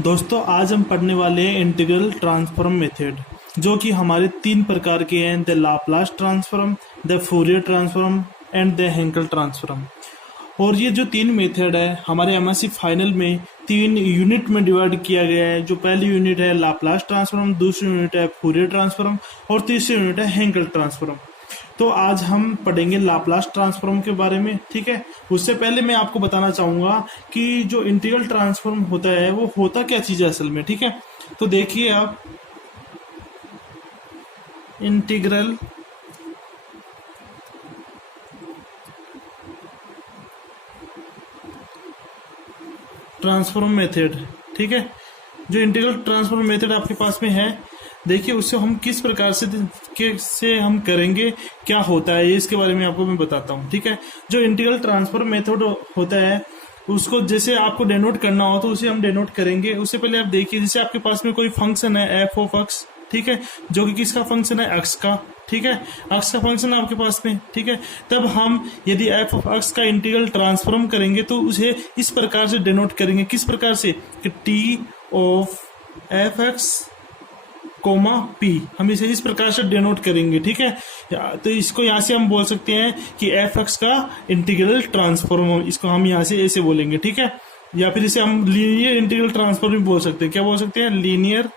दोस्तों आज हम पढ़ने वाले हैं इंटीग्रल ट्रांसफॉर्म मेथड, जो कि हमारे तीन प्रकार के हैं: the Laplace transform, the Fourier transform and the Hankel transform. और ये जो तीन मेथड है हमारे एमएससी फाइनल में तीन यूनिट में डिवाइड किया गया है। जो पहली यूनिट है लाप्लास ट्रांसफॉर्म, दूसरी यूनिट है फूरियर ट्रांसफॉर्म और तीसरी यूनिट है हेंकल ट्रांसफॉर्म। तो आज हम पढ़ेंगे लाप्लास ट्रांसफॉर्म के बारे में, ठीक है। उससे पहले मैं आपको बताना चाहूंगा कि जो इंटीग्रल ट्रांसफॉर्म होता है वो होता क्या चीज है असल में, ठीक है। तो देखिए आप, इंटीग्रल ट्रांसफॉर्म मेथड, ठीक है। जो इंटीग्रल ट्रांसफॉर्म मेथड आपके पास में है, देखिए उससे हम किस प्रकार से हम करेंगे, क्या होता है, इसके बारे में आपको मैं बताता हूँ, ठीक है। जो इंटीग्रल ट्रांसफॉर्म मेथड होता है उसको जैसे आपको डेनोट करना हो तो उसे हम डेनोट करेंगे। उससे पहले आप देखिए, जैसे आपके पास में कोई फंक्शन है एफ ऑफ एक्स, ठीक है, जो कि किसका फंक्शन है, एक्स का, ठीक है। एक्स का फंक्शन है आपके पास में, ठीक है। तब हम यदि एफ ऑफ एक्स का इंटीग्रल ट्रांसफॉर्म करेंगे तो उसे इस प्रकार से डेनोट करेंगे। किस प्रकार से कि T of F X comma P, हम इसे इस प्रकार से डेनोट करेंगे, ठीक है। तो इसको यहाँ से हम बोल सकते हैं कि एफ एक्स का इंटीग्रल ट्रांसफॉर्म, इसको हम यहाँ से ऐसे बोलेंगे, ठीक है। या फिर इसे हम लीनियर इंटीग्रल ट्रांसफॉर्म भी बोल सकते हैं। क्या बोल सकते हैं? लीनियर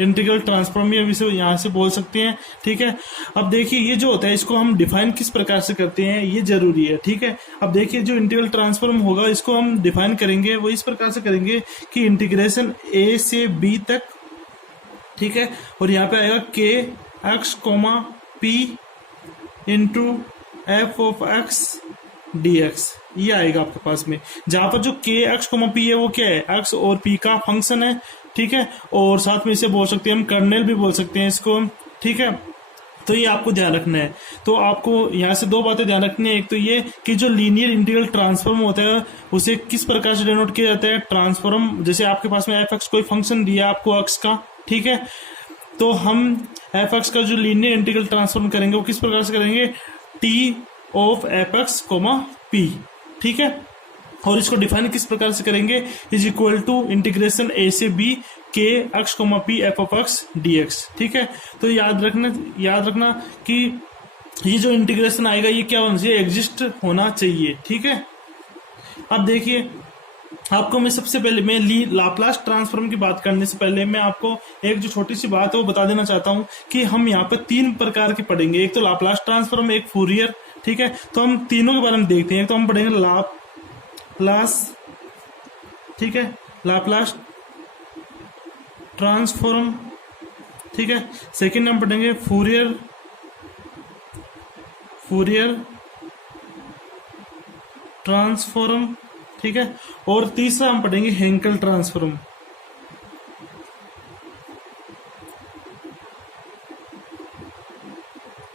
इंटीग्रल ट्रांसफॉर्म भी हम इसे यहाँ से बोल सकते हैं, ठीक है। अब देखिए ये जो होता है इसको हम डिफाइन किस प्रकार से करते हैं, ये जरूरी है, ठीक है। अब देखिए जो इंटीग्रल ट्रांसफॉर्म होगा इसको हम डिफाइन करेंगे वो इस प्रकार से करेंगे कि इंटीग्रेशन ए से बी तक, ठीक है। और यहाँ पे आएगा K X comma P into F of X D X, ये आएगा आपके पास में। जहां पर जो के एक्स कोमा पी है वो क्या है, एक्स और पी का फंक्शन है, ठीक है। और साथ में इसे बोल सकते हैं हम कर्नेल भी बोल सकते हैं इसको, ठीक है। तो ये आपको ध्यान रखना है। तो आपको यहाँ से दो बातें ध्यान रखनी है। एक तो ये कि जो लीनियर इंटीग्रल ट्रांसफॉर्म होता है उसे किस प्रकार से डिनोट किया जाता है, ट्रांसफॉर्म। जैसे आपके पास में एफ एक्स कोई फंक्शन दिया आपको एक्स का, ठीक है, तो हम एफ एक्स का जो लीनियर इंटीग्रल ट्रांसफॉर्म करेंगे वो किस प्रकार से करेंगे, T of F X comma P, ठीक है। और इसको डिफाइन किस प्रकार से करेंगे, is equal to integration A से B K X comma P F of X D X, ठीक है। तो याद रखना कि ये जो इंटीग्रेशन आएगा ये क्या होना चाहिए, एग्जिस्ट होना चाहिए, ठीक है। अब देखिए आपको मैं सबसे पहले मैं लाप्लास ट्रांसफॉर्म की बात करने से पहले मैं आपको एक जो छोटी सी बात है वो बता देना चाहता हूं कि हम यहाँ पे तीन प्रकार के पढ़ेंगे। एक तो लाप्लास ट्रांसफॉर्म, एक फूरियर, ठीक है। तो हम तीनों के बारे में देखते हैं। तो हम पढ़ेंगे लाप्लास, ठीक है, लाप्लास ट्रांसफॉर्म, ठीक है। सेकंड हम पढ़ेंगे फूरियर ट्रांसफॉर्म, ठीक है। और तीसरा हम पढ़ेंगे हेंकल ट्रांसफॉर्म।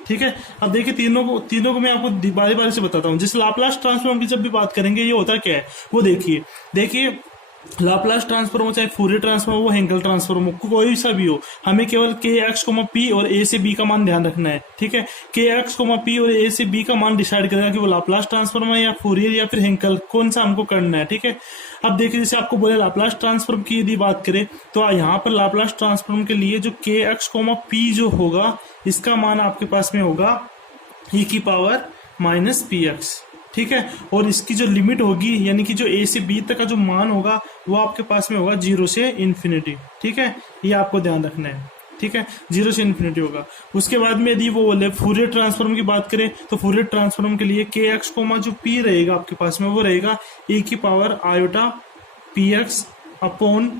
ठीक है। अब देखिए तीनों को मैं आपको बारी बारी से बताता हूं। जैसे लाप्लास ट्रांसफॉर्म की जब भी बात करेंगे ये होता क्या है वो देखिए लाप्लास ट्रांसफॉर्म हो चाहे फूरियर ट्रांसफॉर्म हो, हेंकल ट्रांसफॉर्म हो, कोई सा भी हो, हमें केवल के एक्स कोमा पी और ए से बी का मान ध्यान रखना है, ठीक है। के एक्स कोमा पी और ए से बी का मान डिसाइड करेगा कि वो लाप्लास ट्रांसफॉर्म है या फूरियर या फिर हेंकल, कौन सा हमको करना है, ठीक है। अब देखिए जैसे आपको बोले लाप्लास ट्रांसफॉर्म की यदि बात करें तो यहाँ पर लाप्लास ट्रांसफॉर्म के लिए जो के एक्स कोमा पी जो होगा इसका मान आपके पास में होगा ई की पावर माइनस पी एक्स, ठीक है। और इसकी जो लिमिट होगी यानी कि जो ए से बी तक का जो मान होगा वो आपके पास में होगा 0 से इन्फिनिटी, ठीक है। ये आपको ध्यान रखना है, ठीक है, 0 से इन्फिनिटी होगा। उसके बाद में यदि वो बोले फूरियर ट्रांसफॉर्म की बात करें तो फूरियर ट्रांसफॉर्म के लिए के एक्स कोमा जो पी रहेगा आपके पास में वो रहेगा ए की power iota P X upon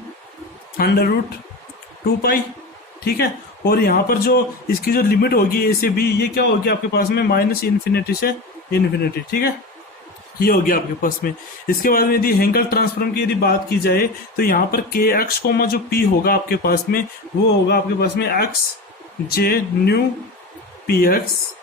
√2 ठीक है। और यहाँ पर जो इसकी जो लिमिट होगी ए से बी ये क्या होगी आपके पास में माइनस इन्फिनिटी से इन्फिनिटी, ठीक है, ये हो गया आपके पास में। इसके बाद में यदि हेंकल ट्रांसफॉर्म की यदि बात की जाए तो यहाँ पर के एक्स कोमा जो पी होगा आपके पास में वो होगा आपके पास में एक्स जे न्यू पी एक्स,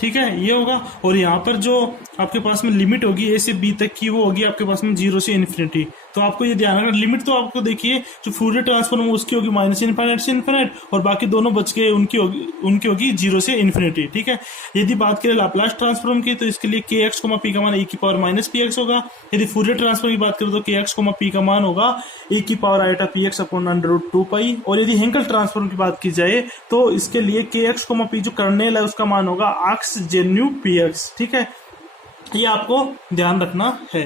ठीक है, ये होगा। और यहाँ पर जो आपके पास में लिमिट होगी ए से बी तक की वो होगी आपके पास में 0 से इन्फिनिटी, तो आपको ये ध्यान रखना, लिमिट तो आपको देखिए जो फूरियर ट्रांसफॉर्म उसकी होगी माइनस इन्फिनिट से इन्फिनिट, और बाकी दोनों बच गए उनकी होगी 0 से इन्फिनिटी। ठीक है, यदि बात करें लाप्लास ट्रांसफॉर्म की तो इसके लिए के एक्स कोमा पी का मान e की पावर माइनस पी एक्स होगा। यदि फूरियर ट्रांसफॉर्म की बात करें तो के एक्स कोमा पी का मान होगा e की power eta P X upon √2 pi. और यदि हेंकल ट्रांसफॉर्म की बात की जाए तो इसके लिए के एक्स कोमा पी जो कर्नेल है उसका मान होगा आक्स जेन्यू पी एक्स। ठीक है, ये आपको ध्यान रखना है।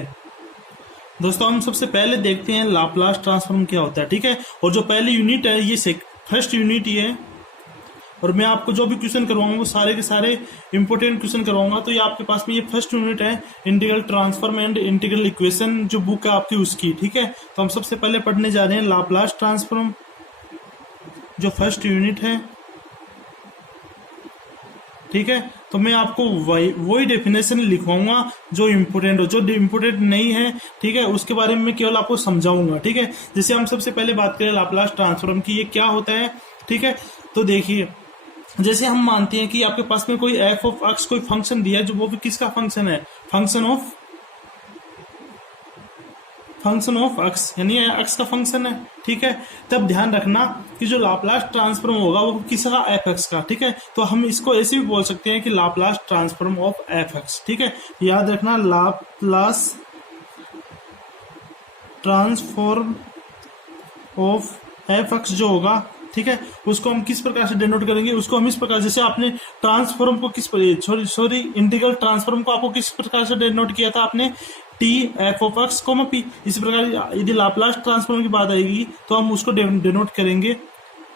दोस्तों हम सबसे पहले देखते हैं लाप्लास ट्रांसफॉर्म क्या होता है। ठीक है, और जो पहली यूनिट है ये फर्स्ट यूनिट ये है, और मैं आपको जो भी क्वेश्चन करवाऊंगा वो सारे के सारे इंपॉर्टेंट क्वेश्चन करवाऊंगा। तो ये आपके पास में ये फर्स्ट यूनिट है integral transform and integral equation, जो बुक है आपकी उसकी। ठीक है, तो हम सबसे पहले पढ़ने जा रहे हैं लाप्लास ट्रांसफॉर्म, जो फर्स्ट यूनिट है। ठीक है, तो मैं आपको वही डेफिनेशन लिखवाऊंगा जो इम्पोर्टेंट हो, जो इम्पोर्टेंट नहीं है ठीक है उसके बारे में केवल आपको समझाऊंगा। ठीक है, जैसे हम सबसे पहले बात करें लाप्लास ट्रांसफॉर्म की, ये क्या होता है। ठीक है, तो देखिए जैसे हम मानते हैं कि आपके पास में कोई एफ ऑफ एक्स कोई फंक्शन दिया है, जो वो भी किसका फंक्शन है, फंक्शन ऑफ एक्स, यानी एक्स का फंक्शन है। ठीक है, तब ध्यान रखना कि जो लाप्लास ट्रांसफॉर्म होगा वो किसका, एफ एक्स का। ठीक है, तो हम इसको ऐसे भी बोल सकते हैं कि Laplace transform of F x. ठीक है, याद रखना Laplace transform of F x जो होगा, ठीक है, उसको हम किस प्रकार से डिनोट करेंगे, उसको हम इस प्रकार, जैसे आपने ट्रांसफॉर्म को सॉरी इंटीग्रल ट्रांसफॉर्म को आपको किस प्रकार से डिनोट किया था आपने, T F of X comma P. इसी प्रकार यदि लाप्लास ट्रांसफॉर्म की बात आएगी तो हम उसको डिनोट करेंगे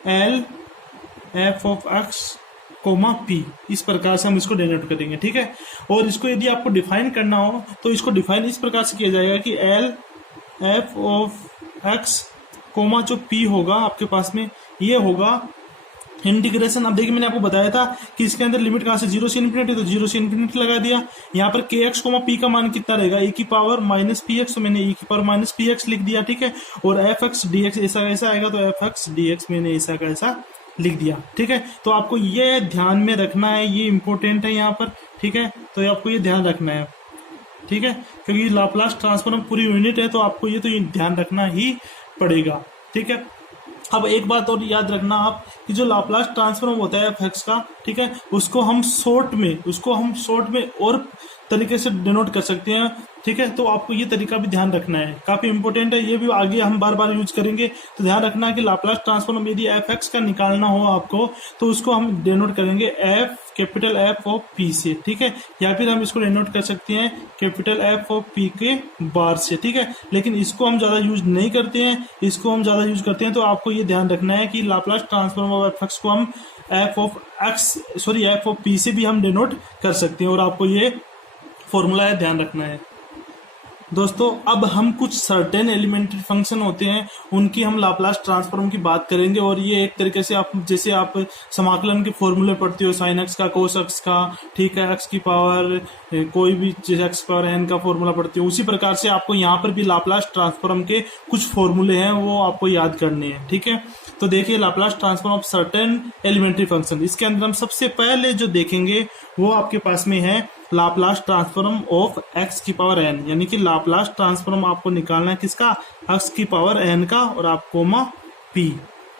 L F of X comma P. इस प्रकार से हम इसको डिनोट करेंगे। ठीक है, और इसको यदि आपको डिफाइन करना हो तो इसको डिफाइन इस प्रकार से किया जाएगा कि L F of X comma जो पी होगा आपके पास में, ये होगा इंटीग्रेशन। अब देखिए मैंने आपको बताया था कि इसके अंदर लिमिट कहां से 0 से इन्फिनिटी, तो 0 से इन्फिनिटी लगा दिया। यहाँ पर के एक्स कोमा पी का मान कितना रहेगा, e की पावर माइनस पी एक्स, तो मैंने e की पावर माइनस पी एक्स लिख दिया। ठीक है, और एफ एक्स डी एक्स ऐसा कैसा आएगा, तो एफ एक्स डी एक्स मैंने ऐसा कैसा लिख दिया। ठीक है, तो आपको ये ध्यान में रखना है, ये इंपॉर्टेंट है यहाँ पर। ठीक है, तो आपको ये ध्यान रखना है। ठीक है, क्योंकि लाप्लास ट्रांसफॉर्म पूरी यूनिट है तो आपको ये तो ध्यान रखना ही पड़ेगा। ठीक है, अब एक बात और याद रखना आप कि जो लाप्लास ट्रांसफॉर्म होता है एफ एक्स का, ठीक है, उसको हम शॉर्ट में और तरीके से डिनोट कर सकते हैं। ठीक है, तो आपको ये तरीका भी ध्यान रखना है, काफी इंपॉर्टेंट है, ये भी आगे हम बार बार यूज करेंगे। तो ध्यान रखना कि लाप्लास ट्रांसफॉर्म यदि एफ एक्स का निकालना हो आपको तो उसको हम डिनोट करेंगे F capital F of P से। ठीक है, या फिर हम इसको डिनोट कर सकते हैं कैपिटल एफ ऑफ पी के बार से। ठीक है, लेकिन इसको हम ज्यादा यूज नहीं करते हैं, इसको हम ज्यादा यूज करते हैं। तो आपको ये ध्यान रखना है कि Laplace transform of F x को हम एफ ऑफ पी से भी हम डिनोट कर सकते हैं, और आपको ये फॉर्मूला है, ध्यान रखना है। दोस्तों अब हम कुछ सर्टेन एलिमेंट्री फंक्शन होते हैं उनकी हम लाप्लास ट्रांसफॉर्म की बात करेंगे, और ये एक तरीके से आप जैसे आप समाकलन के फॉर्मूले पढ़ते हो, साइन एक्स का, कोस एक्स का, ठीक है, एक्स की पावर कोई भी जैसे एक्स पावर एन का फॉर्मूला पढ़ते हो, उसी प्रकार से आपको यहाँ पर भी लाप्लास ट्रांसफॉर्म के कुछ फॉर्मूले हैं वो आपको याद करने हैं। ठीक है, तो देखिए Laplace transform of certain elementary function, इसके अंदर हम सबसे पहले जो देखेंगे वो आपके पास में है लाप्लास ट्रांसफॉर्म ऑफ एक्स की पावर एन, यानी कि लाप्लास ट्रांसफॉर्म आपको निकालना है किसका, एक्स की पावर एन का, और आप कोमा पी।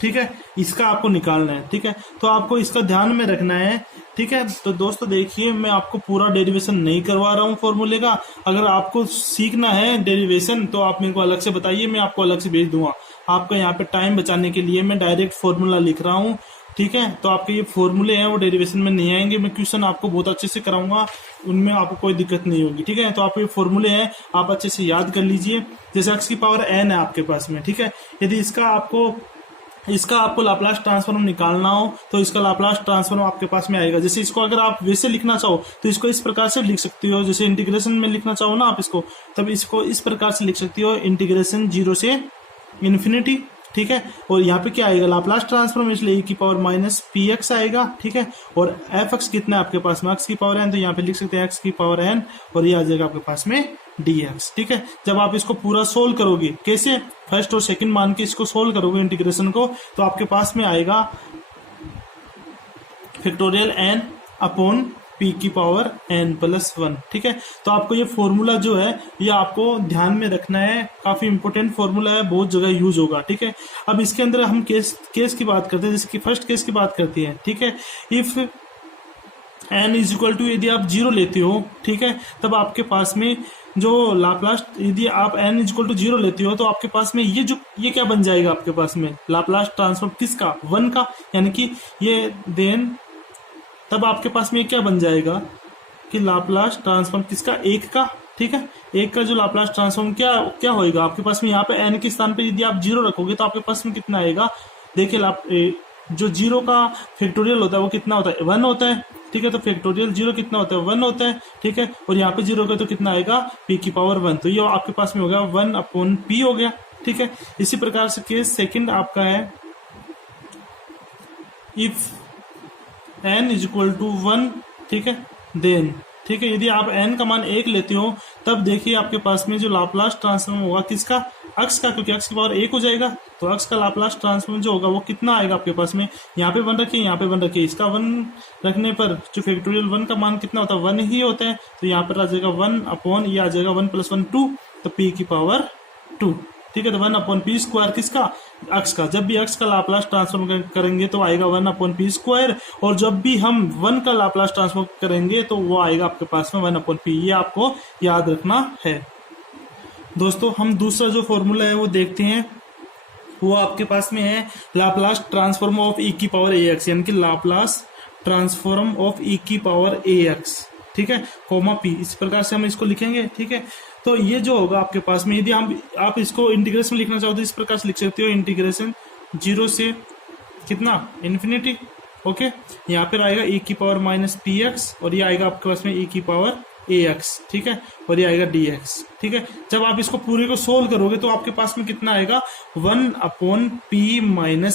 ठीक है, इसका आपको निकालना है। ठीक है, तो आपको इसका ध्यान में रखना है। ठीक है, तो दोस्तों देखिए मैं आपको पूरा डेरिवेशन नहीं करवा रहा हूँ फॉर्मूले का, अगर आपको सीखना है डेरिवेशन तो आप मेरे को अलग से बताइए, मैं आपको अलग से भेज दूंगा। आपका यहाँ पे टाइम बचाने के लिए मैं डायरेक्ट फॉर्मूला लिख रहा हूँ। ठीक है, तो आपके ये फॉर्मूले हैं वो डेरिवेशन में नहीं आएंगे, मैं क्वेश्चन आपको बहुत अच्छे से कराऊंगा, उनमें आपको कोई दिक्कत नहीं होगी। ठीक है, तो आपके फॉर्मूले हैं आप अच्छे से याद कर लीजिए। जैसे एक्स की पावर एन है आपके पास में, ठीक है, यदि इसका आपको लाप्लास ट्रांसफॉर्म निकालना हो तो इसका लाप्लास ट्रांसफॉर्म आपके पास में आएगा। जैसे इसको अगर आप वैसे लिखना चाहो तो इसको इस प्रकार से लिख सकती हो, जैसे इंटीग्रेशन में लिखना चाहो ना आप इसको, तब इसको इस प्रकार से लिख सकती हो, इंटीग्रेशन 0 से इन्फिनिटी। ठीक है, और यहाँ पे क्या आएगा, लाप्लास ट्रांसफॉर्म, इसलिए e की पावर माइनस पी एक्स आएगा। ठीक है, और एफ एक्स कितना है आपके पास में, एक्स की पावर एन, तो यहाँ पे लिख सकते हैं एक्स की पावर एन, और ये आ जाएगा आपके पास में dx। ठीक है, जब आप इसको पूरा सोल्व करोगे, कैसे, फर्स्ट और सेकंड मान के इसको सोल्व करोगे इंटीग्रेशन को, तो आपके पास में आएगा फैक्टोरियल n अपॉन पी की पावर n प्लस 1। ठीक है, तो आपको ये फॉर्मूला जो है ये आपको ध्यान में रखना है, काफी इंपॉर्टेंट फॉर्मूला है, बहुत जगह यूज होगा। ठीक है, अब इसके अंदर हम केस की बात करते हैं, जिसकी फर्स्ट केस की बात करती है। ठीक है, if n is equal to, यदि आप 0 लेते हो, ठीक है, तब आपके पास में जो लाप्लास, यदि आप n इज इक्वल टू 0 लेते हो तो आपके पास में ये क्या बन जाएगा, आपके पास में लाप्लास ट्रांसफॉर्म किसका, 1 का, यानी कि ये देन तब आपके पास में क्या बन जाएगा कि लाप्लास ट्रांसफॉर्म किसका, 1 का। ठीक है, 1 का जो लाप्लास ट्रांसफॉर्म क्या होएगा आपके पास में, यहाँ पे n के स्थान पे यदि आप 0 रखोगे तो आपके पास में कितना आएगा, देखिए जो 0 का फैक्टोरियल होता है वो कितना होता है, 1 होता है। ठीक है, तो फैक्टोरियल 0 कितना होता है, 1 होता है। ठीक है, और यहाँ पे 0 का तो कितना आएगा, p की पावर 1, तो ये आपके पास में हो गया 1/p हो गया। ठीक है, इसी प्रकार से केस सेकंड आपका है, if n is equal to 1, ठीक है, देन, ठीक है, यदि आप n का मान 1 लेते हो तब देखिए आपके पास में जो लाप्लास ट्रांसफॉर्म होगा किसका, अक्स का, क्योंकि अक्स की पावर 1 हो जाएगा, तो अक्स का लाप्लास ट्रांसफॉर्म जो होगा वो कितना आएगा आपके पास में, यहाँ पे 1 रखिए, यहाँ पे 1 रखिए, इसका 1 रखने पर जो फैक्टोरियल 1 का मान कितना होता है, 1 ही होता है, तो यहाँ पर आ जाएगा 1 ये आ जाएगा 1 + 1 2, तो p की पावर 2। ठीक है, तो 1/p² किसका, अक्स का। जब भी अक्स का लाप्लास ट्रांसफॉर्म करेंगे तो आएगा 1/p², और जब भी हम 1 का लाप्लास ट्रांसफॉर्म करेंगे तो वो आएगा आपके पास में 1/p। ये आपको याद रखना है। दोस्तों, हम दूसरा जो फॉर्मूला है वो देखते हैं, वो आपके पास में है लाप्लास ट्रांसफॉर्म ऑफ e की पावर ax, यानी कि लाप्लास ट्रांसफॉर्म ऑफ e की पावर ax, ठीक है, कोमा p, इस प्रकार से हम इसको लिखेंगे। ठीक है, तो ये जो होगा आपके पास में, यदि आप इसको इंटीग्रेशन लिखना चाहो तो इस प्रकार से लिख सकते हो, इंटीग्रेशन 0 से कितना, इन्फिनिटी। ओके, यहाँ पर आएगा e की पावर -px, और ये आएगा आपके पास में e की पावर ax। ठीक है, और ये आएगा dx। ठीक है, जब आप इसको पूरे को सोल्व करोगे तो आपके पास में कितना आएगा, 1/p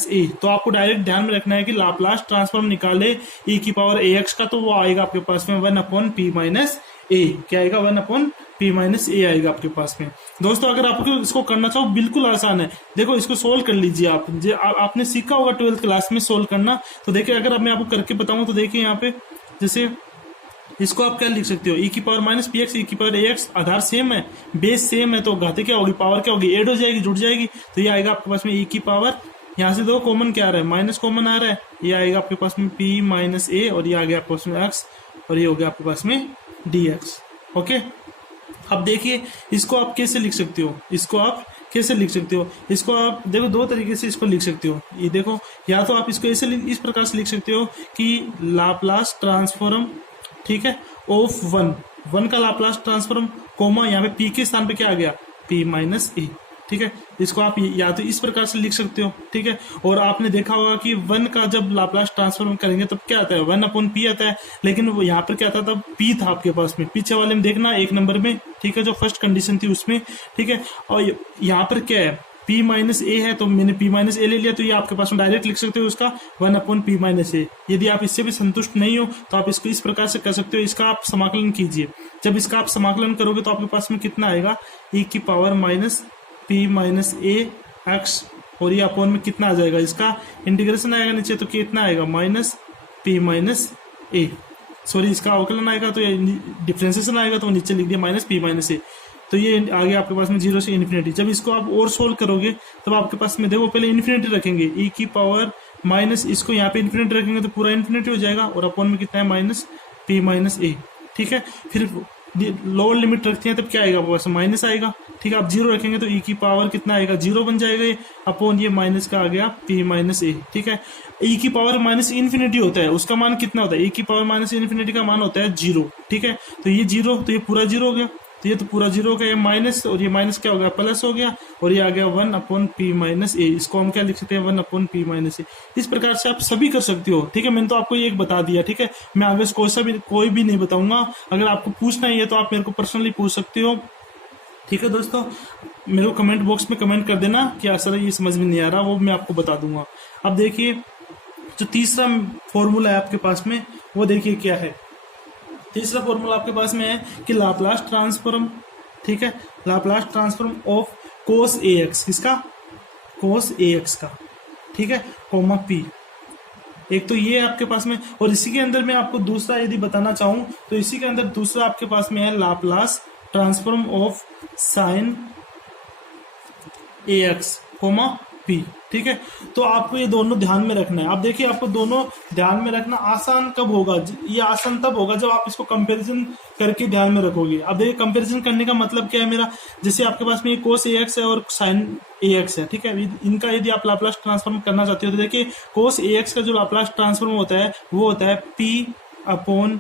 - a। तो आपको डायरेक्ट ध्यान में रखना है कि लाप्लास ट्रांसफॉर्म निकाले e की पावर ax का, तो वो आएगा आपके पास में 1/p - a। क्या आएगा, 1/p - a आएगा आपके पास में। दोस्तों, अगर आपको इसको करना चाहो बिल्कुल आसान है, देखो इसको सोल्व कर लीजिए आप, आपने सीखा होगा 12th क्लास में सोल्व करना। तो देखिए, अगर मैं आपको करके बताऊं तो देखिए यहाँ पे, जैसे इसको आप क्या लिख सकते हो, e की पावर -px, e की पावर ax, आधार सेम है, बेस सेम है, तो घाते क्या होगी, पावर क्या होगी, ऐड हो जाएगी, जुड़ जाएगी, तो ये आएगा आपके पास में e की पावर, यहाँ से दो कॉमन क्या आ रहा है, माइनस कॉमन आ रहा है, ये आएगा आपके पास में p - a, और ये आ गया आपके पास में x, और ये हो गया आपके पास में dx। ओके, अब देखिए इसको आप कैसे लिख सकते हो, इसको आप कैसे लिख सकते हो, इसको आप देखो 2 तरीके से इसको लिख सकते हो। ये देखो, या तो आप इसको ऐसे इस प्रकार से लिख सकते हो कि लाप्लास ट्रांसफॉर्म, ठीक है, ऑफ 1 का लाप्लास ट्रांसफॉर्म, कोमा यहाँ पे p के स्थान पे क्या आ गया, p - a। ठीक है, इसको आप या तो इस प्रकार से लिख सकते हो। ठीक है, और आपने देखा होगा कि 1 का जब लाप्लास ट्रांसफॉर्म करेंगे तब क्या आता है, 1/p आता है, लेकिन वो यहाँ पर क्या था, तब p था आपके पास में, पीछे वाले में देखना 1 नंबर में। ठीक है, जो फर्स्ट कंडीशन थी उसमें। ठीक है, और यहाँ पर क्या है, p - a है, तो मैंने p - a ले लिया, तो ये आपके पास में डायरेक्ट लिख सकते हो उसका 1/p - a। यदि आप इससे भी संतुष्ट नहीं हो तो आप इसको इस प्रकार से कर सकते हो, इसका आप समाकलन कीजिए। जब इसका आप समाकलन करोगे तो आपके पास में कितना आएगा, e की पावर -p - a x, और ये अपॉन में कितना आ जाएगा, इसका इंटीग्रेशन आएगा नीचे, तो कितना आएगा, -p - a, सॉरी इसका अवकलन आएगा, तो ये डिफरेंशिएशन आएगा, तो नीचे लिख दिया -p - a। तो ये आ गया आपके पास में 0 से इन्फिनिटी। जब इसको आप और सोल्व करोगे तब आपके पास में देखो, पहले इन्फिनिटी रखेंगे, e की पावर माइनस, इसको यहाँ पे इन्फिनिटी रखेंगे तो पूरा इन्फिनिटी हो जाएगा, और अपॉन में कितना है, -p - a। ठीक है, फिर लोअर लिमिट रखते हैं तब क्या आएगा, बस माइनस आएगा। ठीक है, आप 0 रखेंगे तो e की पावर कितना आएगा, 0 बन जाएगा, ये अपॉन ये माइनस का आ गया p - a। ठीक है, e की पावर -इन्फिनिटी होता है, उसका मान कितना होता है, e की पावर -इन्फिनिटी का मान होता है 0। ठीक है, तो ये 0, तो ये पूरा 0 हो गया, तो ये तो पूरा 0 हो गया, ये माइनस, और ये माइनस क्या हो गया, प्लस हो गया, और ये आ गया 1/p - a। इसको हम क्या लिख सकते हैं, 1/p - a। इस प्रकार से आप सभी कर सकते हो। ठीक है, मैंने तो आपको ये एक बता दिया। ठीक है, मैं आगे कोई भी नहीं बताऊंगा, अगर आपको पूछना ही है तो आप मेरे को पर्सनली पूछ सकते हो। ठीक है दोस्तों, मेरे को कमेंट बॉक्स में कमेंट कर देना कि सर ये समझ में नहीं आ रहा, वो मैं आपको बता दूंगा। अब देखिए, जो तीसरा फॉर्मूला है आपके पास में, वो देखिए क्या है। तीसरा फॉर्मूला आपके पास में है कि लाप्लास ट्रांसफॉर्म, ठीक है, Laplace transform of cos ax, किसका, cos ax का, ठीक है, कोमा p। एक तो ये आपके पास में, और इसी के अंदर मैं आपको दूसरा यदि बताना चाहूं तो इसी के अंदर दूसरा आपके पास में है Laplace transform of sine A X comma P. ठीक है, तो आपको ये दोनों ध्यान में रखना है। आप देखिए, आपको दोनों ध्यान में रखना आसान कब होगा, ये आसान तब होगा जब आप इसको कंपैरिजन करके ध्यान में रखोगे। अब देखिए, कंपैरिजन करने का मतलब क्या है मेरा, जैसे आपके पास में कोस ए एक्स है और साइन ए एक्स है। ठीक है, इनका यदि आप लाप्लास ट्रांसफॉर्म करना चाहते हो तो देखिए, कोस ए एक्स का जो लाप्लास ट्रांसफॉर्म होता है वो होता है P upon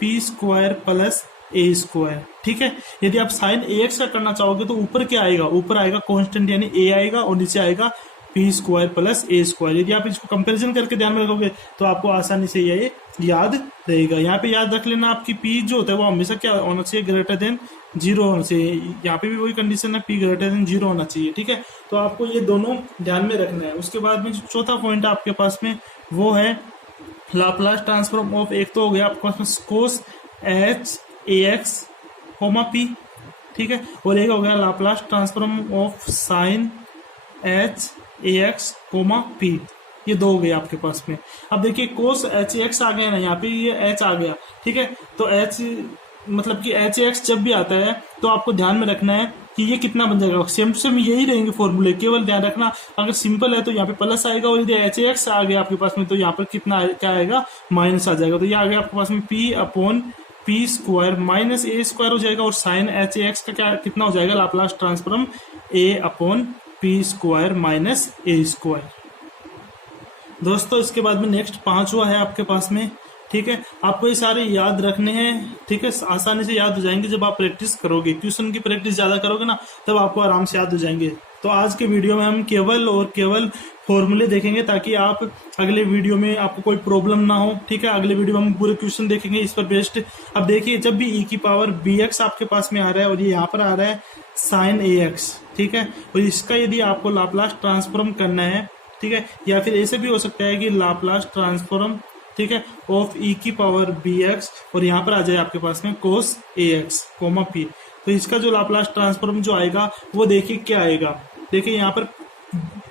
P square plus A square. ठीक है, यदि आप साइन ए एक्स का करना चाहोगे तो ऊपर क्या आएगा, ऊपर आएगा कांस्टेंट यानी ए आएगा और नीचे आएगा P square plus A square. यदि आप इसको कंपैरिजन करके ध्यान में रखोगे तो आपको आसानी से ये याद रहेगा। यहाँ पे याद रख लेना, आपकी पी जो होता है वो हमेशा क्या होना चाहिए, ग्रेटर देन 0 होना चाहिए। यहाँ पे भी वही कंडीशन है, पी ग्रेटर देन 0 होना चाहिए। ठीक है, तो आपको ये दोनों ध्यान में रखना है। उसके बाद में जो चौथा पॉइंट है आपके पास में वो है लाप्लास ट्रांसफॉर्म ऑफ, एक तो हो गया आपके पास में cos H A X comma P. ठीक है, और एक हो गया Laplace transform of sine H A X comma P. ये दो हो गए आपके पास में। अब देखिए, कोस एच एक्स आ गया ना, यहाँ पे ये एच आ गया। ठीक है, तो एच मतलब कि एच एक्स जब भी आता है तो आपको ध्यान में रखना है कि ये कितना बन जाएगा। सेम टू सेम यही रहेंगे फॉर्मूले, केवल ध्यान रखना अगर सिंपल है तो यहाँ पे प्लस आएगा, और यदि एच एक्स आ गया आपके पास में तो यहाँ पर कितना क्या आएगा, माइनस आ जाएगा। तो ये आ गया आपके पास में P upon P square minus A square हो जाएगा, और साइन एच एक्स का क्या कितना हो जाएगा, Laplace transform A upon P square minus A square. दोस्तों, इसके बाद में नेक्स्ट 5वां है आपके पास में। ठीक है, आपको ये सारे याद रखने हैं। ठीक है, आसानी से याद हो जाएंगे जब आप प्रैक्टिस करोगे। ट्यूशन की प्रैक्टिस ज्यादा करोगे ना, तब आपको आराम से याद हो जाएंगे। तो आज के वीडियो में हम केवल और केवल फॉर्मूले देखेंगे ताकि आप अगले वीडियो में आपको कोई प्रॉब्लम ना हो। ठीक है, अगले वीडियो में हम पूरे क्वेश्चन देखेंगे इस पर बेस्ड। अब देखिए, जब भी ई की पावर बी एक्स आपके पास में आ रहा है और ये यहाँ पर आ रहा है साइन ए एक्स। ठीक है, और इसका यदि आपको लाप्लास ट्रांसफॉर्म करना है, ठीक है, या फिर ऐसे भी हो सकता है कि लाप्लास ट्रांसफॉर्म, ठीक है, ऑफ ई की पावर बी एक्स, और यहाँ पर आ जाए आपके पास में कोस ए एक्स कोमा पी। तो इसका जो लाप्लास ट्रांसफॉर्म जो आएगा वो देखिए क्या आएगा। देखिए, यहाँ पर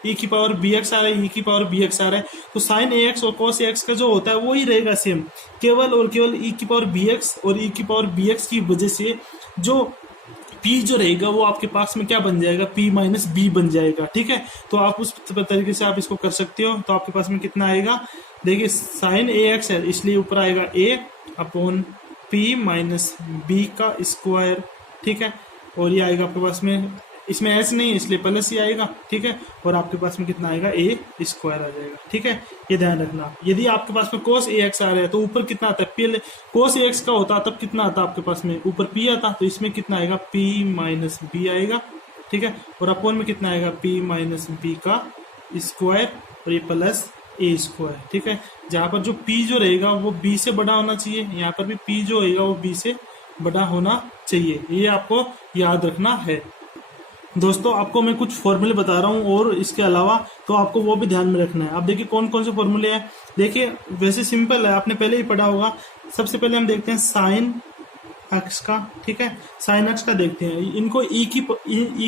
ई की पावर बी एक्स आ रहा है, ई की पावर बी एक्स आ रहा है, तो साइन ए एक्स और कॉस ए एक्स का जो होता है वो ही रहेगा सेम, केवल और केवल ई की पावर बी एक्स और ई की पावर बी एक्स की वजह से जो पी जो रहेगा वो आपके पास में क्या बन जाएगा, पी माइनस बी बन जाएगा। ठीक है, तो आप उस तरीके से आप इसको कर सकते हो। तो आपके पास में कितना आएगा, देखिए साइन ए एक्स है इसलिए ऊपर आएगा ए अपॉन पी माइनस बी का स्क्वायर। ठीक है, और ये आएगा आपके पास में, इसमें एच नहीं है इसलिए प्लस ही आएगा। ठीक है, और आपके पास में कितना आएगा, ए स्क्वायर आ जाएगा। ठीक है, ये ध्यान रखना। यदि आपके पास में कोस ए एक्स आ रहा है तो ऊपर कितना आता है, पी कोस ए एक्स का होता तब कितना आता आपके पास में, ऊपर पी आता, तो इसमें कितना आएगा, पी माइनस बी आएगा। ठीक है, और अपोन में कितना आएगा, पी माइनस बी का स्क्वायर, और ये प्लस ए स्क्वायर। ठीक है, जहां पर जो पी जो रहेगा वो बी से बड़ा होना चाहिए, यहाँ पर भी पी जो रहेगा वो बी से बड़ा होना चाहिए। ये आपको याद रखना है। दोस्तों, आपको मैं कुछ फॉर्मूले बता रहा हूँ और इसके अलावा तो आपको वो भी ध्यान में रखना है। अब देखिए कौन कौन से फॉर्मूले हैं। देखिए, वैसे सिंपल है, आपने पहले ही पढ़ा होगा। सबसे पहले हम देखते हैं साइन एक्स का। ठीक है, साइन एक्स का देखते हैं। इनको ई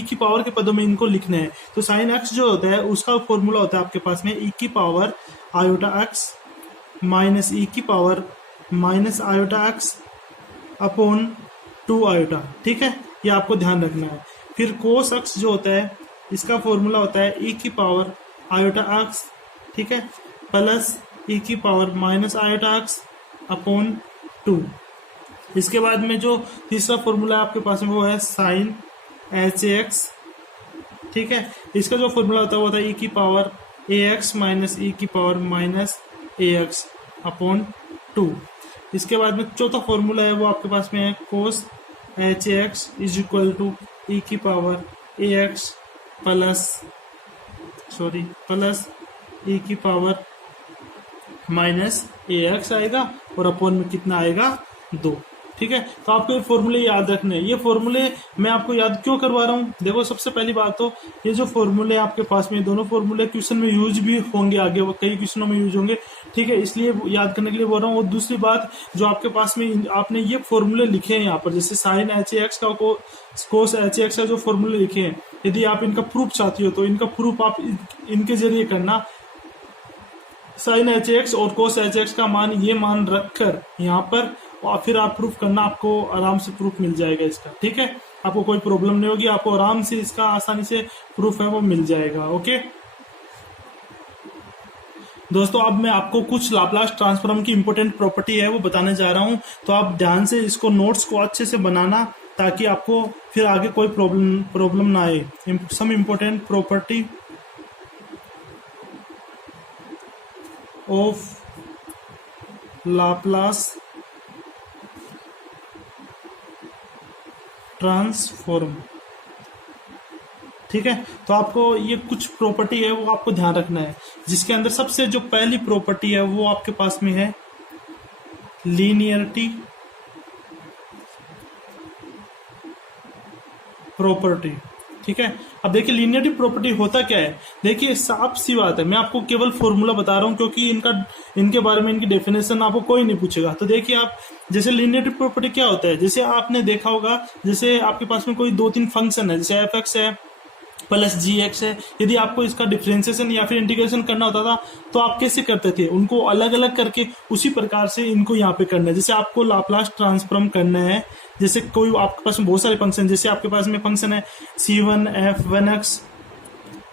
की पावर के पदों में इनको लिखना है। तो साइन एक्स जो होता है उसका फॉर्मूला होता है आपके पास में ई की पावर आयोटा एक्स माइनस ई की power minus iota x upon 2 iota. ठीक है, ये आपको ध्यान रखना है। फिर कोस एक्स जो होता है इसका फॉर्मूला होता है ई की पावर आयोटा एक्स, ठीक है, प्लस ई की power minus iota x upon 2। इसके बाद में जो तीसरा फॉर्मूला आपके पास में वो है साइन एच एक्स। ठीक है, इसका जो फॉर्मूला होता है वो होता है ई की पावर ए एक्स माइनस ई की power minus A x upon 2। इसके बाद में चौथा फॉर्मूला है वो आपके पास में है cos H X is equal to E की power A X plus E की पावर माइनस ए एक्स आएगा, और अपॉन में कितना आएगा, 2। ठीक है, तो आपको ये फॉर्मूले याद रखने हैं। ये फॉर्मूले मैं आपको याद क्यों करवा रहा हूँ, देखो सबसे पहली बात तो ये जो फॉर्मूले आपके पास में, दोनों फॉर्मूले क्वेश्चन में यूज भी होंगे, आगे वो कई क्वेश्चनों में यूज होंगे। ठीक है, इसलिए याद करने के लिए बोल रहा हूँ। और दूसरी बात, जो आपके पास में आपने ये फॉर्मूले लिखे हैं यहाँ पर, जैसे साइन एच एक्स का कोस एच एक्स का जो फॉर्मूले लिखे हैं, यदि आप इनका प्रूफ चाहती हो तो इनका प्रूफ आप इनके जरिए करना। साइन एच एक्स और कोस एच एक्स का मान ये मान रखकर यहाँ पर, और फिर आप प्रूफ करना, आपको आराम से प्रूफ मिल जाएगा इसका। ठीक है, आपको कोई प्रॉब्लम नहीं होगी, आपको आराम से इसका आसानी से प्रूफ है वो मिल जाएगा। ओके दोस्तों, अब मैं आपको कुछ लाप्लास ट्रांसफॉर्म की इंपॉर्टेंट प्रॉपर्टी है वो बताने जा रहा हूं, तो आप ध्यान से इसको नोट्स को अच्छे से बनाना ताकि आपको फिर आगे कोई प्रॉब्लम ना आए। Some important property of Laplace transform. ठीक है, तो आपको ये कुछ प्रॉपर्टी है वो आपको ध्यान रखना है, जिसके अंदर सबसे जो पहली प्रॉपर्टी है वो आपके पास में है लीनियरिटी प्रॉपर्टी। ठीक है, अब देखिए लीनियरिटी प्रॉपर्टी होता क्या है। देखिए साफ सी बात है, मैं आपको केवल फॉर्मूला बता रहा हूं क्योंकि इनके बारे में इनकी डेफिनेशन आपको कोई नहीं पूछेगा। तो देखिए आप, जैसे लीनियरिटी प्रॉपर्टी क्या होता है, जैसे आपने देखा होगा, जैसे आपके पास में कोई 2-3 फंक्शन है, जैसे एफ एक्स है प्लस जी एक्स है, यदि आपको इसका डिफरेंशिएशन या फिर इंटीग्रेशन करना होता था तो आप कैसे करते थे, उनको अलग अलग करके उसी प्रकार से इनको यहाँ पे करना है। जैसे आपको लाप्लास ट्रांसफॉर्म करना है, जैसे कोई आपके पास में बहुत सारे फंक्शन, जैसे आपके पास में फंक्शन है c1f1x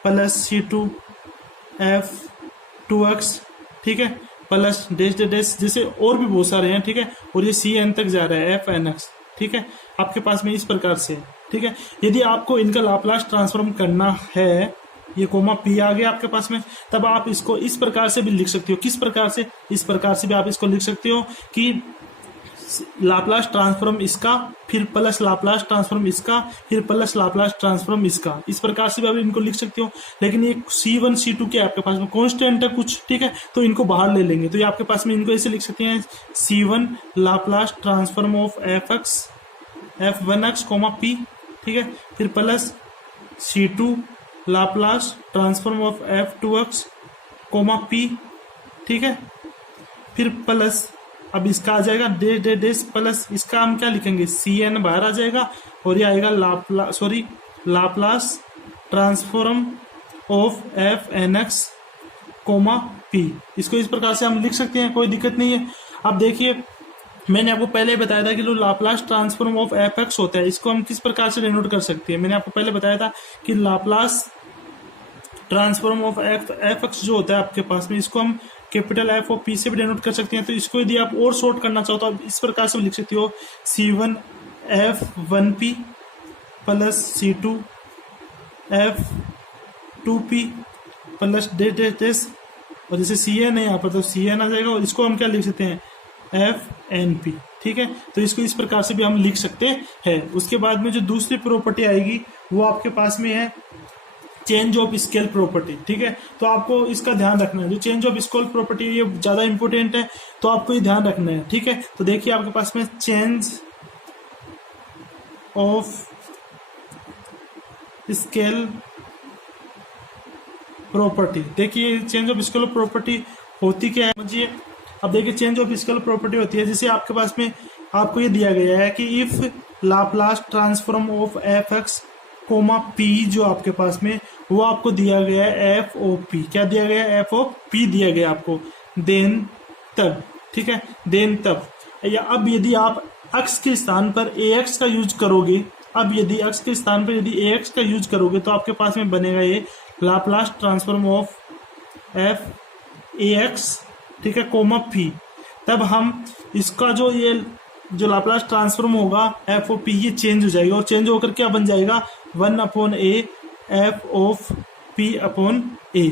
प्लस c2f2x, ठीक है, प्लस डैश डैश, जैसे और भी बहुत सारे हैं। ठीक है, और ये cn तक जा रहा है fnx। ठीक है, आपके पास में इस प्रकार से। ठीक है, यदि आपको इनका लाप्लास ट्रांसफॉर्म करना है, ये कोमा p आ गया आपके पास में, तब आप इसको इस प्रकार से भी लिख सकते हो। किस प्रकार से? इस प्रकार से भी आप इसको लिख सकते हो कि लाप्लास ट्रांसफॉर्म इसका, फिर प्लस लाप्लास ट्रांसफॉर्म इसका, फिर प्लस लाप्लास ट्रांसफॉर्म इसका। इस प्रकार से भी आप इनको लिख सकते हो। लेकिन ये c1 c2 क्या है आपके पास में, कांस्टेंट है कुछ। ठीक है, तो इनको बाहर ले लेंगे, तो ये आपके पास में इनको ऐसे लिख सकते हैं c1 Laplace transform of f1x p। ठीक है, फिर plus c2 Laplace transform of f2x p। ठीक है, फिर प्लस, अब इसका आ जाएगा डेस प्लस इसका हम क्या लिखेंगे, cn बाहर आ जाएगा, और ये आएगा Laplace transform of fnx p। इसको इस प्रकार से हम लिख सकते हैं, कोई दिक्कत नहीं है। अब देखिए, मैंने आपको पहले बताया था कि जो लाप्लास ट्रांसफॉर्म ऑफ fx होता है, इसको हम किस प्रकार से डिनोट कर सकते हैं। मैंने आपको पहले बताया था कि लाप्लास ट्रांसफॉर्म ऑफ fx जो होता है आपके पास में, इसको हम कैपिटल F और P से भी डिनोट कर सकते हैं। तो इसको यदि आप और शॉर्ट करना चाहो तो आप इस प्रकार से लिख सकते हो c1f1p प्लस c2f2p प्लस डेस, और जैसे cn है यहाँ पर तो cn आ जाएगा, और इसको हम क्या लिख सकते हैं fnp। ठीक है, तो इसको इस प्रकार से भी हम लिख सकते हैं। उसके बाद में जो दूसरी प्रॉपर्टी आएगी वो आपके पास में है चेंज ऑफ स्केल प्रॉपर्टी। ठीक है, तो आपको इसका ध्यान रखना है, जो चेंज ऑफ स्केल प्रॉपर्टी है ये ज्यादा इंपॉर्टेंट है, तो आपको ये ध्यान रखना है। ठीक है, तो देखिए आपके पास में चेंज ऑफ स्केल प्रॉपर्टी, देखिए चेंज ऑफ स्केल प्रॉपर्टी होती क्या है समझिए। अब देखिए चेंज ऑफ स्केल प्रॉपर्टी होती है, जैसे आपके पास में आपको ये दिया गया है कि if Laplace transform of fx p जो आपके पास में वो आपको दिया गया है f(p), क्या दिया गया है, f(p) दिया गया आपको, देन तब। ठीक है, देन तब, या अब यदि आप x के स्थान पर ax का यूज करोगे, अब यदि x के स्थान पर यदि ax का यूज करोगे तो आपके पास में बनेगा ये लाप्लास ट्रांसफॉर्म ऑफ f(ax), ठीक है, p। तब हम इसका जो लाप्लास ट्रांसफॉर्म होगा f(p), ये चेंज हो जाएगा, और चेंज होकर क्या बन जाएगा 1/a f(p)/a,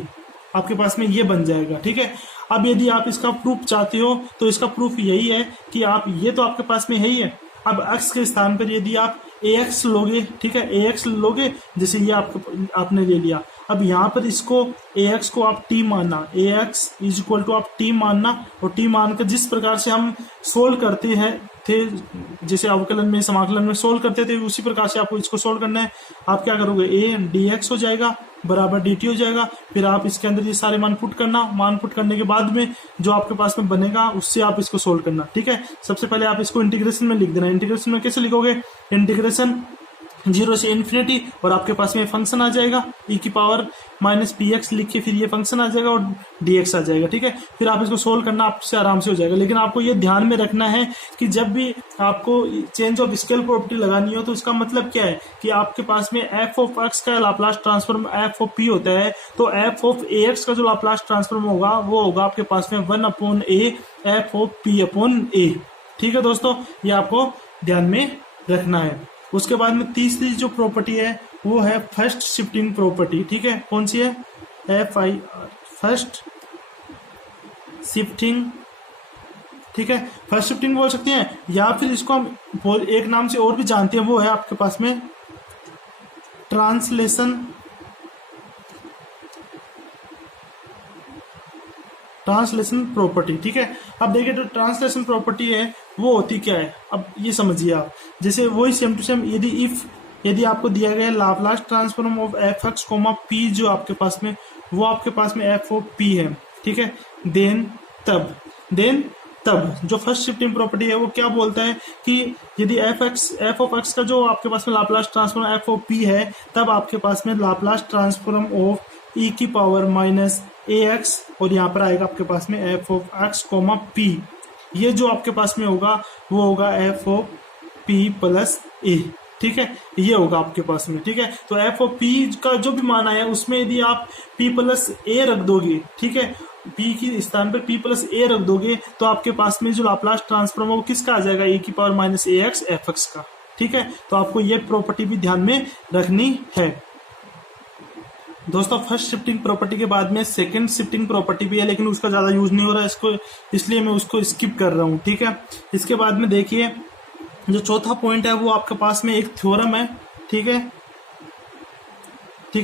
आपके पास में ये बन जाएगा। ठीक है, अब यदि आप इसका प्रूफ चाहते हो तो इसका प्रूफ यही है कि आप, ये तो आपके पास में है ही है, अब x के स्थान पर यदि आप ax लोगे, ठीक है, ax लोगे, जैसे ये आपने ले लिया, अब यहाँ पर इसको ax को आप t मानना, ax इज इक्वल टू आप t मानना, और t मानकर जिस प्रकार से हम सोल्व करते हैं जैसे अवकलन में, समाकलन में सोल्व करते थे, उसी प्रकार से आपको इसको सोल्व करना है। आप क्या करोगे, a dx हो जाएगा बराबर dt हो जाएगा, फिर आप इसके अंदर ये सारे मान पुट करना, मान पुट करने के बाद में जो आपके पास में बनेगा उससे आप इसको सोल्व करना। ठीक है, सबसे पहले आप इसको इंटीग्रेशन में लिख देना। इंटीग्रेशन में कैसे लिखोगे, इंटीग्रेशन 0 से इन्फिनिटी, और आपके पास में फंक्शन आ जाएगा e की पावर माइनस पी एक्स लिख के फिर ये फंक्शन आ जाएगा और dx आ जाएगा। ठीक है, फिर आप इसको सोल्व करना आपसे आराम से हो जाएगा। लेकिन आपको ये ध्यान में रखना है कि जब भी आपको चेंज ऑफ स्केल प्रॉपर्टी लगानी हो तो इसका मतलब क्या है कि आपके पास में एफ ऑफ एक्स का Laplace transform F of P होता है, तो एफ ऑफ ए एक्स का जो लाप्लास ट्रांसफॉर्म होगा वो होगा आपके पास में 1/a F of P upon A. ठीक है दोस्तों, ये आपको ध्यान में रखना है। उसके बाद में तीसरी जो प्रॉपर्टी है वो है फर्स्ट शिफ्टिंग प्रॉपर्टी। ठीक है, कौन सी है? FIR, first shifting. ठीक है, फर्स्ट शिफ्टिंग बोल सकते हैं, या फिर इसको हम एक नाम से और भी जानते हैं, वो है आपके पास में ट्रांसलेशन प्रॉपर्टी। ठीक है, अब देखिए जो ट्रांसलेशन प्रॉपर्टी है वो होती क्या है, अब ये समझिए आप। जैसे वही सेम टू सेम, यदि आपको दिया गया Laplace transform of F X comma P, जो आपके पास में वो आपके पास में एफ ऑफ पी है। ठीक है, देन तब जो फर्स्ट शिफ्टिंग प्रॉपर्टी है वो क्या बोलता है कि यदि एफ ऑफ एक्स का जो आपके पास में Laplace transform F of P है, तब आपके पास में लाप्लास ट्रांसफॉर्म ऑफ e की पावर माइनस ए एक्स, और यहाँ पर आएगा आपके पास में F of X comma P. ये जो आपके पास में होगा वो होगा F of P plus A. ठीक है, ये होगा आपके पास में। ठीक है, तो एफ ऑफ पी का जो भी मान आया उसमें यदि आप पी प्लस ए रख दोगे, ठीक है, पी की स्थान पर पी प्लस ए रख दोगे, तो आपके पास में जो लाप्लास ट्रांसफॉर्म है वो किसका आ जाएगा? e की power minus A x F x का। ठीक है, तो आपको ये प्रॉपर्टी भी ध्यान में रखनी है दोस्तों। फर्स्ट शिफ्टिंग प्रॉपर्टी के बाद में सेकंड शिफ्टिंग प्रॉपर्टी भी है, लेकिन उसका ज्यादा यूज नहीं हो रहा है इसको, इसलिए मैं उसको स्किप कर रहा हूँ। ठीक है, इसके बाद में देखिए जो चौथा पॉइंट है वो आपके पास में एक थ्योरम है। ठीक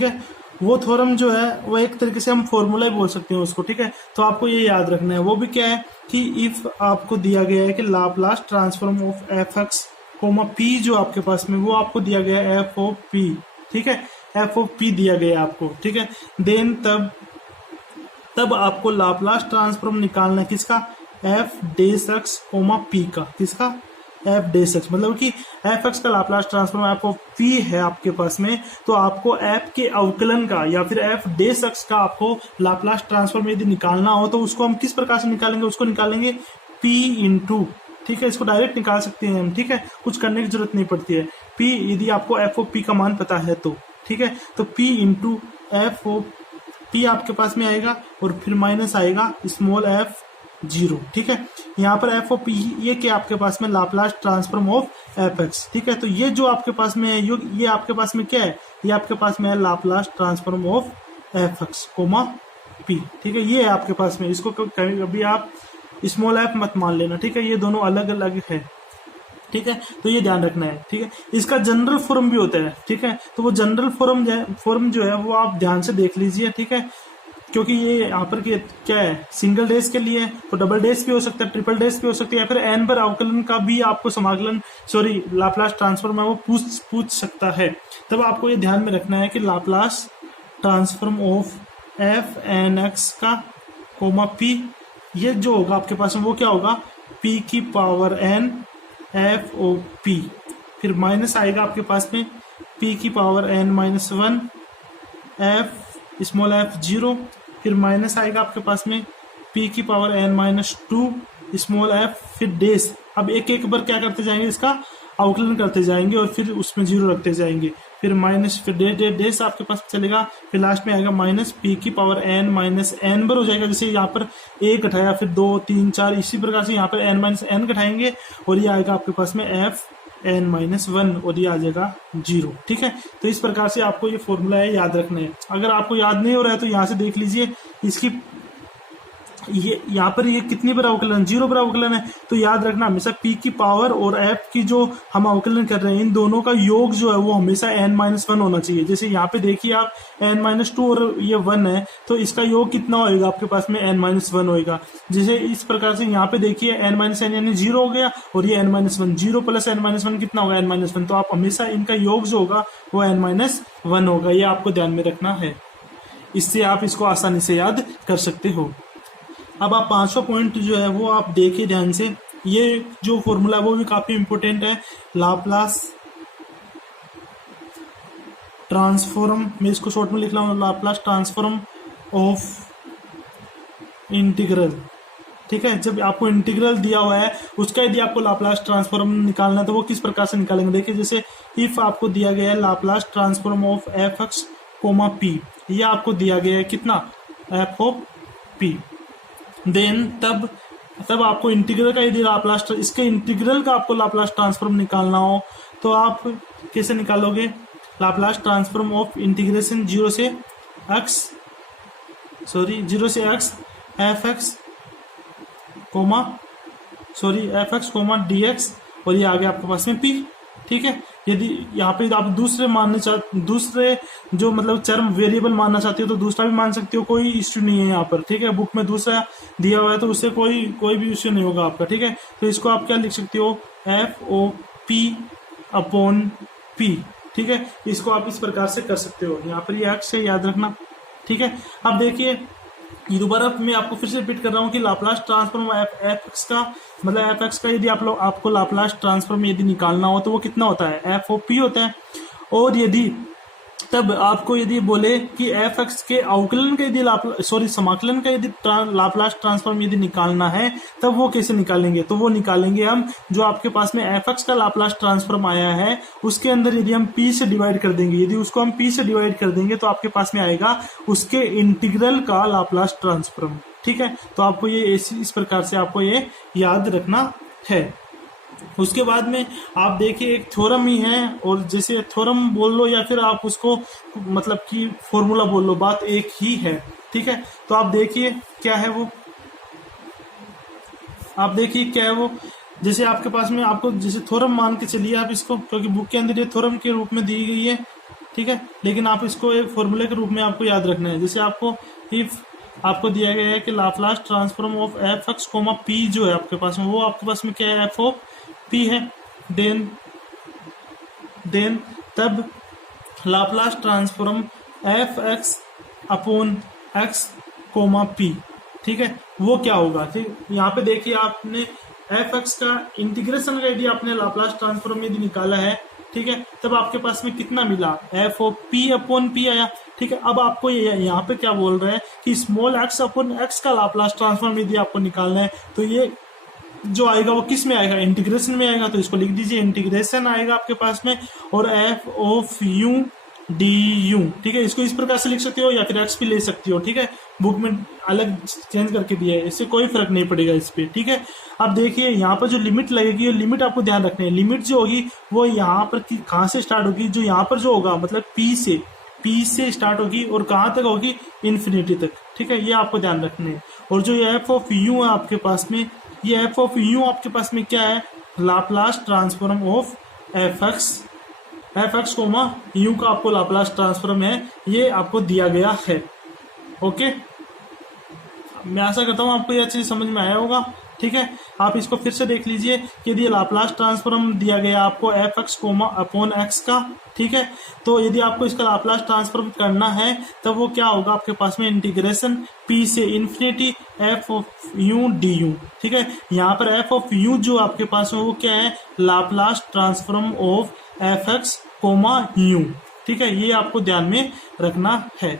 है, वो थ्योरम जो है वो एक तरीके से हम फॉर्मूला ही बोल सकते हैं उसको। ठीक है, तो आपको ये याद रखना है। वो भी क्या है कि इफ आपको दिया गया है कि Laplace transform of F X comma P, जो आपके पास में वो आपको दिया गया है एफ ऑफ पी। ठीक है, एफ ऑफ पी दिया गया है आपको। ठीक है, देन तब आपको लाप्लास ट्रांसफॉर्म निकालना है किसका? एफ डेस एक्स कोमा पी का। किसका? एफ डेस एक्स, मतलब कि एफ एक्स का Laplace transform F of P है आपके पास में, तो आपको एफ के अवकलन का या फिर एफ डेस एक्स का आपको लाप्लास ट्रांसफॉर्म यदि निकालना हो तो उसको हम किस प्रकार से निकालेंगे? उसको निकालेंगे पी इंटू, ठीक है, इसको डायरेक्ट निकाल सकते हैं हम। ठीक है, कुछ करने की जरूरत नहीं पड़ती है। पी यदि आपको एफ ऑफ पी का मान पता है तो, ठीक है, तो P into F of P आपके पास में आएगा और फिर माइनस आएगा स्मॉल एफ 0। ठीक है, यहाँ पर एफ ऑफ पी ये क्या आपके पास में? Laplace transform of F x. ठीक है, तो ये जो आपके पास में है ये आपके पास में क्या है? ये आपके पास में है Laplace transform of F X comma P. ठीक है, ये है आपके पास में। इसको कभी आप स्मॉल एफ मत मान लेना। ठीक है, ये दोनों अलग अलग है। ठीक है, तो ये ध्यान रखना है। ठीक है, इसका जनरल फॉर्म भी होता है। ठीक है, तो वो जनरल फॉर्म जो है वो आप ध्यान से देख लीजिए। ठीक है, क्योंकि ये यहाँ पर क्या है? सिंगल डेज के लिए, तो डबल डेज भी हो सकता है, ट्रिपल डेज भी हो सकती है, या फिर एन बार अवकलन का भी आपको लाप्लास ट्रांसफॉर्म है वो पूछ सकता है। तब आपको ये ध्यान में रखना है कि Laplace transform of F N X का कोमा पी, ये जो होगा आपके पास में वो क्या होगा? पी की power N F O P, फिर माइनस आएगा आपके पास में p की power n minus 1 F small F 0, फिर माइनस आएगा आपके पास में p की power n minus 2 small F, फिर डेस। अब एक एक बार क्या करते जाएंगे? इसका अवकलन करते जाएंगे और फिर उसमें 0 रखते जाएंगे, फिर माइनस, फिर डेस आपके पास चलेगा, फिर लास्ट में आएगा माइनस p की पावर n माइनस n बार हो जाएगा। जैसे यहाँ पर 1 घटाया, फिर 2 3 4, इसी प्रकार से यहाँ पर n माइनस n घटाएंगे और ये आएगा आपके पास में f n माइनस 1 और ये आ जाएगा 0। ठीक है, तो इस प्रकार से आपको ये फॉर्मूला है याद रखना है। अगर आपको याद नहीं हो रहा है तो यहाँ से देख लीजिए, इसकी ये यहाँ पर ये कितनी बार अवकलन? 0 बार अवकलन है। तो याद रखना हमेशा p की पावर और f की जो हम अवकलन कर रहे हैं इन दोनों का योग जो है वो हमेशा n माइनस 1 होना चाहिए। जैसे यहाँ पे देखिए आप n माइनस 2 और ये 1 है, तो इसका योग कितना होएगा? आपके पास में n माइनस 1 होएगा। जैसे इस प्रकार से यहाँ पे देखिए n माइनस n यानी 0 हो गया और ये n minus 1, 0 plus n minus 1 कितना होगा? n minus 1। तो आप हमेशा इनका योग जो होगा वो n माइनस 1 होगा। ये आपको ध्यान में रखना है, इससे आप इसको आसानी से याद कर सकते हो। अब आप 5वां पॉइंट जो है वो आप देखिए ध्यान से। ये जो फॉर्मूला है वो भी काफी इंपॉर्टेंट है। लाप्लास ट्रांसफॉर्म, मैं इसको शॉर्ट में लिख रहा हूँ, लाप्लास ट्रांसफॉर्म ऑफ इंटीग्रल। ठीक है, जब आपको इंटीग्रल दिया हुआ है उसका यदि आपको लाप्लास ट्रांसफॉर्म निकालना है तो वो किस प्रकार से निकालेंगे। देखिए जैसे इफ आपको दिया गया है Laplace transform of F X comma P, ये आपको दिया गया है कितना, एफ ऑफ पी, देन तब आपको इंटीग्रल का यदि लाप्लास, इसके इंटीग्रल का आपको लाप्लास ट्रांसफॉर्म निकालना हो तो आप कैसे निकालोगे, Laplace transform of integration zero से X F X comma D X, और ये आ गया आपके पास में पी। ठीक है, यदि यहाँ पे आप दूसरे जो मतलब चरम वेरिएबल मानना चाहते हो तो दूसरा भी मान सकते हो, कोई इश्यू नहीं है यहाँ पर। ठीक है, बुक में दूसरा दिया हुआ है तो उससे कोई भी इश्यू नहीं होगा आपका। ठीक है, तो इसको आप क्या लिख सकते हो, F O P upon P. ठीक है, इसको आप इस प्रकार से कर सकते हो, यहाँ पर ये एक्स है, याद रखना। ठीक है, अब देखिए ये दोबारा मैं आपको फिर से रिपीट कर रहा हूँ कि लाप्लास ट्रांसफॉर्म एफ एक्स का मतलब एफ एक्स का यदि आपको लाप्लास ट्रांसफॉर्म यदि निकालना हो तो वो कितना होता है, एफ ओ पी होता है। और यदि तब आपको यदि बोले कि एफ एक्स के अवकलन का यदि समाकलन का यदि लाप्लास ट्रांसफॉर्म यदि निकालना है तब वो कैसे निकालेंगे, तो वो निकालेंगे हम जो आपके पास में एफ एक्स का लाप्लास ट्रांसफॉर्म आया है उसके अंदर यदि हम पी से डिवाइड कर देंगे, यदि उसको हम पी से डिवाइड कर देंगे तो आपके पास में आएगा उसके इंटीग्रल का लाप्लास ट्रांसफॉर्म। ठीक है, तो आपको ये इस प्रकार से आपको ये याद रखना है। उसके बाद में आप देखिए एक थ्योरम ही है, और जैसे थ्योरम बोल लो या फिर आप उसको मतलब कि फॉर्मूला बोल लो, बात एक ही है। ठीक है, तो आप देखिए क्या है वो, जैसे आपके पास में आपको जैसे थ्योरम मान के चलिए आप इसको, क्योंकि बुक के अंदर ये थ्योरम के रूप में दी गई है। ठीक है, लेकिन आप इसको एक फॉर्मूले के रूप में आपको याद रखना है। जैसे आपको दिया गया है कि Laplace transform of F X comma P जो है आपके पास में, वो आपके पास में क्या है, एफ ऑफ पी है। देन तब Laplace transform F X upon X comma P. ठीक है, वो क्या होगा, ठीक, यहाँ पे देखिए आपने एफ एक्स का इंटीग्रेशन का यदि आपने लाप्लास ट्रांसफॉर्म यदि निकाला है, ठीक है, तब आपके पास में कितना मिला, F O P upon P आया। ठीक है, अब आपको यहाँ पे क्या बोल रहे हैं कि स्मॉल एक्स अपॉन एक्स का लाप्लास ट्रांसफॉर्म यदि आपको निकालना है तो ये जो आएगा वो किस में आएगा, इंटीग्रेशन में आएगा। तो इसको लिख दीजिए, इंटीग्रेशन आएगा आपके पास में, और F of U D you. ठीक है, इसको इस प्रकार से लिख सकते हो या फिर एक्स भी ले सकती हो। ठीक है, बुक में अलग चेंज करके दिया है, इससे कोई फर्क नहीं पड़ेगा इस पे। ठीक है, अब देखिए यहाँ पर जो लिमिट लगेगी, ये लिमिट आपको ध्यान रखनी है। लिमिट जो होगी वो यहाँ पर कहाँ से स्टार्ट होगी, जो यहाँ पर जो होगा मतलब पी से स्टार्ट होगी और कहाँ तक होगी, इन्फिनिटी तक। ठीक है, ये आपको ध्यान रखना है। और जो एफ ऑफ यू है आपके पास में, ये एफ ऑफ यू आपके पास में क्या है, Laplace transform of F X comma U का आपको लाप्लास ट्रांसफॉर्म है, ये आपको दिया गया है। ओके, मैं आशा करता हूँ आपको ये अच्छे से समझ में आया होगा। ठीक है, आप इसको फिर से देख लीजिए कि यदि लाप्लास ट्रांसफॉर्म दिया गया आपको F X comma upon X का, ठीक है, तो यदि आपको इसका लाप्लास ट्रांसफॉर्म करना है तब वो क्या होगा आपके पास में, इंटीग्रेशन पी से infinity F of U D you. ठीक है, यहाँ पर एफ ऑफ यू जो आपके पास में वो क्या है, Laplace transform of F X comma U. ठीक है, ये आपको ध्यान में रखना है।